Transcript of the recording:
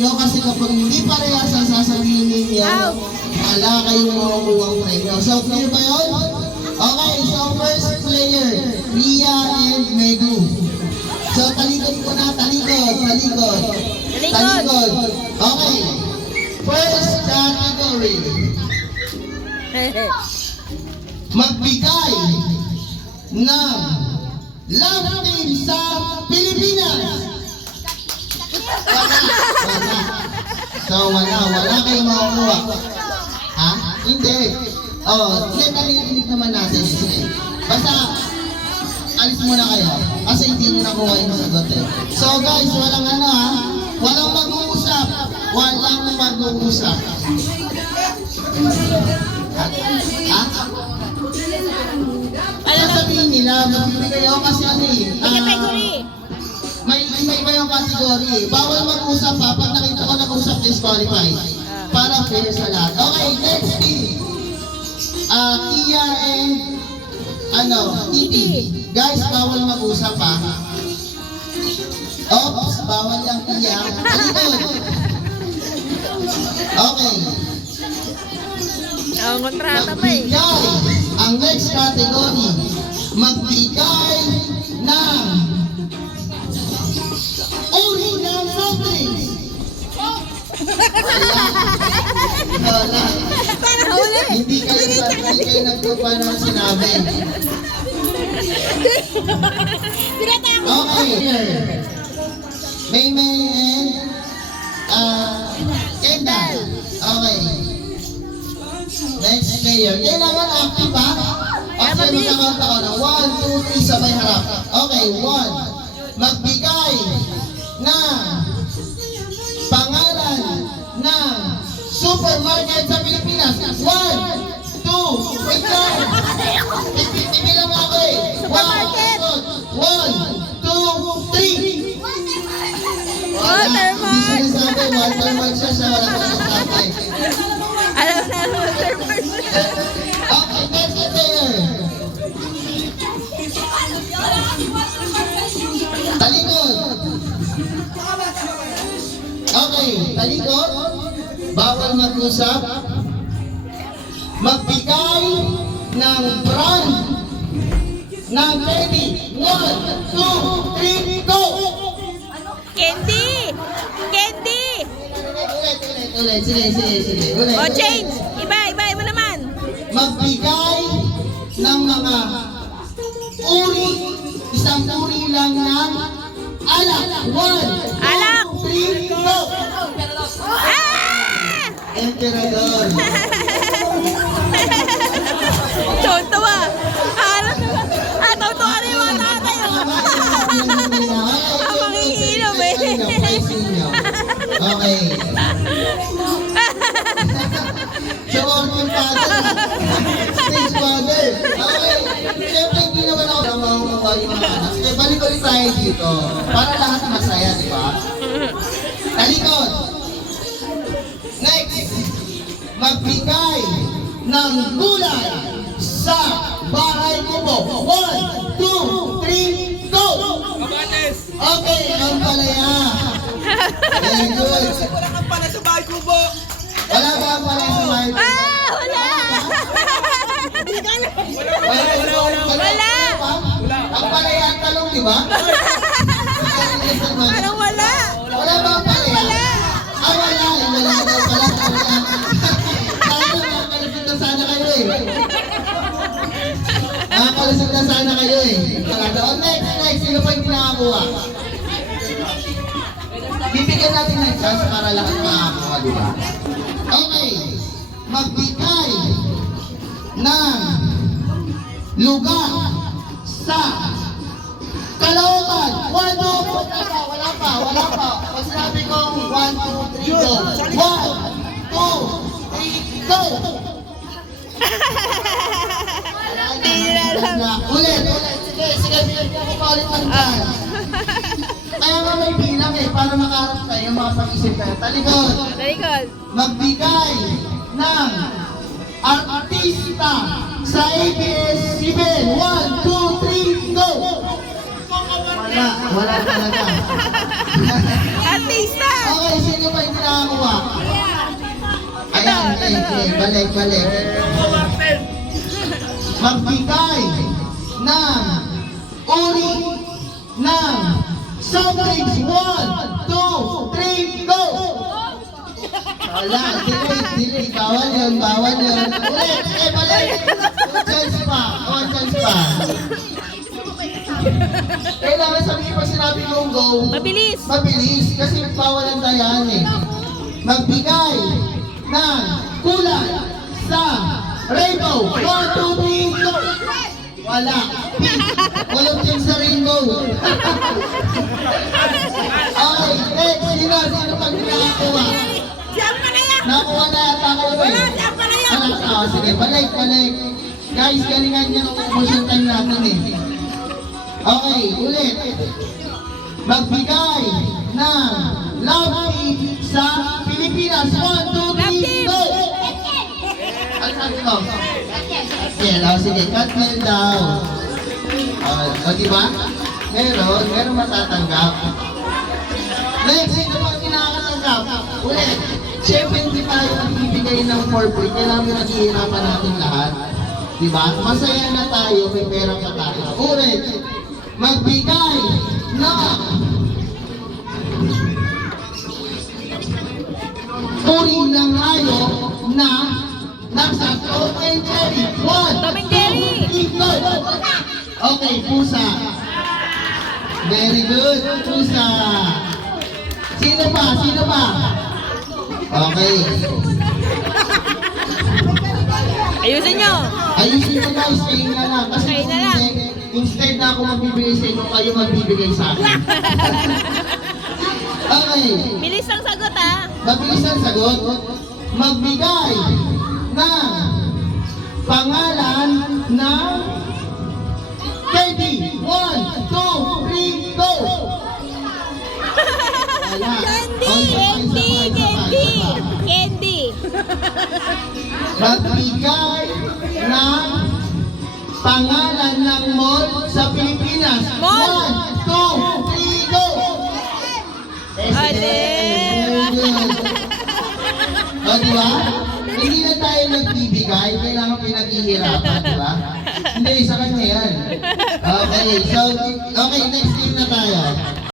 ninyo kasi kapag hindi parehas ang sasabihin ninyo, wala kayong makukuha ang premyo. So, clear ba yun? Okay, so first player, Ria and Megu. So, talikod ko na, talikod. Okay. First category. Magbigay ng love team sa Pilipinas. So, wala kayong makukuha. Ha? Hindi. Sige, narinig naman natin. Sige. Basta, alis muna kayo. Kasi hindi nyo nakuha yung sagot eh. So guys, walang walang mag-uusap. Ha? Sasabihin nila, magbibigay ako kasi may iba yung category. Bawal mag-usap ha. Pag nakita ko nag-usap, disqualified. Para fair sa lahat. Okay, next team. Kia and Titi. Guys, bawal mag-usap ha. Oops, bawal yung Kia. Okay. Ang kontrata pa eh. Ang next category, magbigay ng uri ng soft drinks. Wala. Hindi kayo nagpapa ng sinabi. Okay. May and Kendall. Okay. Next player. Kailangan active ha? Okay, magkakaunt ako na 1, 2, 3, sabay harap. Okay, 1. Magbigay ng pangalan ng supermarket sa Pilipinas. 1, 2, wait lang. Ibilang ako eh. 1, 2, 3. Watermark. Hindi sinasabi, watermark siya, wala pa sinasabi. Alam na, watermark. Okay, next player. Talikod. Okay, talikod. Bawal mag-usap. Magbigay ng brand ng baby. 1, 2, 3, go! Candy! Ulit. Sige. Ulit. O, change! Iba mo naman. Magbigay ng mga isang uri lang ng alak. 1, Alak! 2, 3, go! Emperador. Tawa. Tawa rin yung mga tatay. Ako mangiinom eh. Okay. So, orphan father. Stage father. Okay. Siyempre, hindi naman ako namamawa yung mga anak. Sige, balik ulit tayo dito. Para lahat masaya, di ba? Talikod. Next. Magbigay ng gulay sa bahay kubo. 1, 2, 3, go! Okay, ang palaya. Very good. Wala kang pala sa bahay kubo. Wala ba ang palaya sa bahay kubo? Wala! Wala. Ang palaya ang talong, di ba? Parang wala. Wala ba ang palaya? Wala. Wala. Wala daw pala. Nakakalusog na sana kayo eh. Nakakalusog na sana kayo eh. Next. Sino pa yung pinakakuha? Bibigyan natin ng chance para lahat makakakuha, di ba? Okay. Magbigay ng lugar sa Caloocan. 1, 2, wala pa. Pag sinabi kong 1, 2, 3, go. 1, 2, 3, go! Ulit. Sige, bigyan ko pa ulit ng chance. Kaya nga may bilang eh, para makaharap kayo, makapag-isip kayo. Talikod. Magbigay ng artista sa ABS-CBN. 1, 2, 3, go! Wala talaga. Artista! Okay, sino pa yung nakakuha? Ayan, okay, balik. Magbigay ng uri ng soft drinks. 1, 2, 3, go! Wala, delay. Bawal yun. Ulit, balik. 1 chance pa. Kailangan sabihin pag sinabi kong go, Mabilis. mabilis. Kasi bawal ang tayaan eh. Magbigay ng kulay sa rainbow. 1, 2, 3, go! Wala. Walang chance sa rainbow. Okay, next. Sino pag nakakuha? Siyam pa na yan. Nakuha na yata kayo eh. Siyam pa na yan. Sige, balik. Guys, galingan niyo ng motion time natin eh. Okay, ulit. Magbigay ng love team sa Pilipinas. 1, 2, 3, go! Ano sabi ko? Sige, Katmel daw. O, diba? Meron matatanggap. Next, sino pang kinakatanggap? Ulit. Siyempre, hindi tayo nagbibigay ng for free. Kailangan naghihirapan natin lahat. Diba? Masaya na tayo, may pera pa tayo. Ulit. Magbigay ng uri ng hayop na nasa Tom and Jerry. 1, Tom and Jerry. 2, 3, go! Okay, pusa. Very good, pusa. Sino pa? Okay. Ayusin nyo. Ayusin mo guys, kayo na lang. Kasi Kayo na lang. instead na ako magbibigay sa inyo, kayo magbibigay sa akin. Okay. Bilis lang sagot ha. Mabilis ang sagot. Magbigay ng pangalan ng candy. 1, 2, 3, go! Wala. Candy. Magbigay ng pangalan ng mall sa Pilipinas. Mall. 1, 2, 3, go! O, diba? Hindi na tayo nagbibigay, kailangan pinaghihirapan, diba? Hindi, sa kanya yan. Okay, next game na tayo.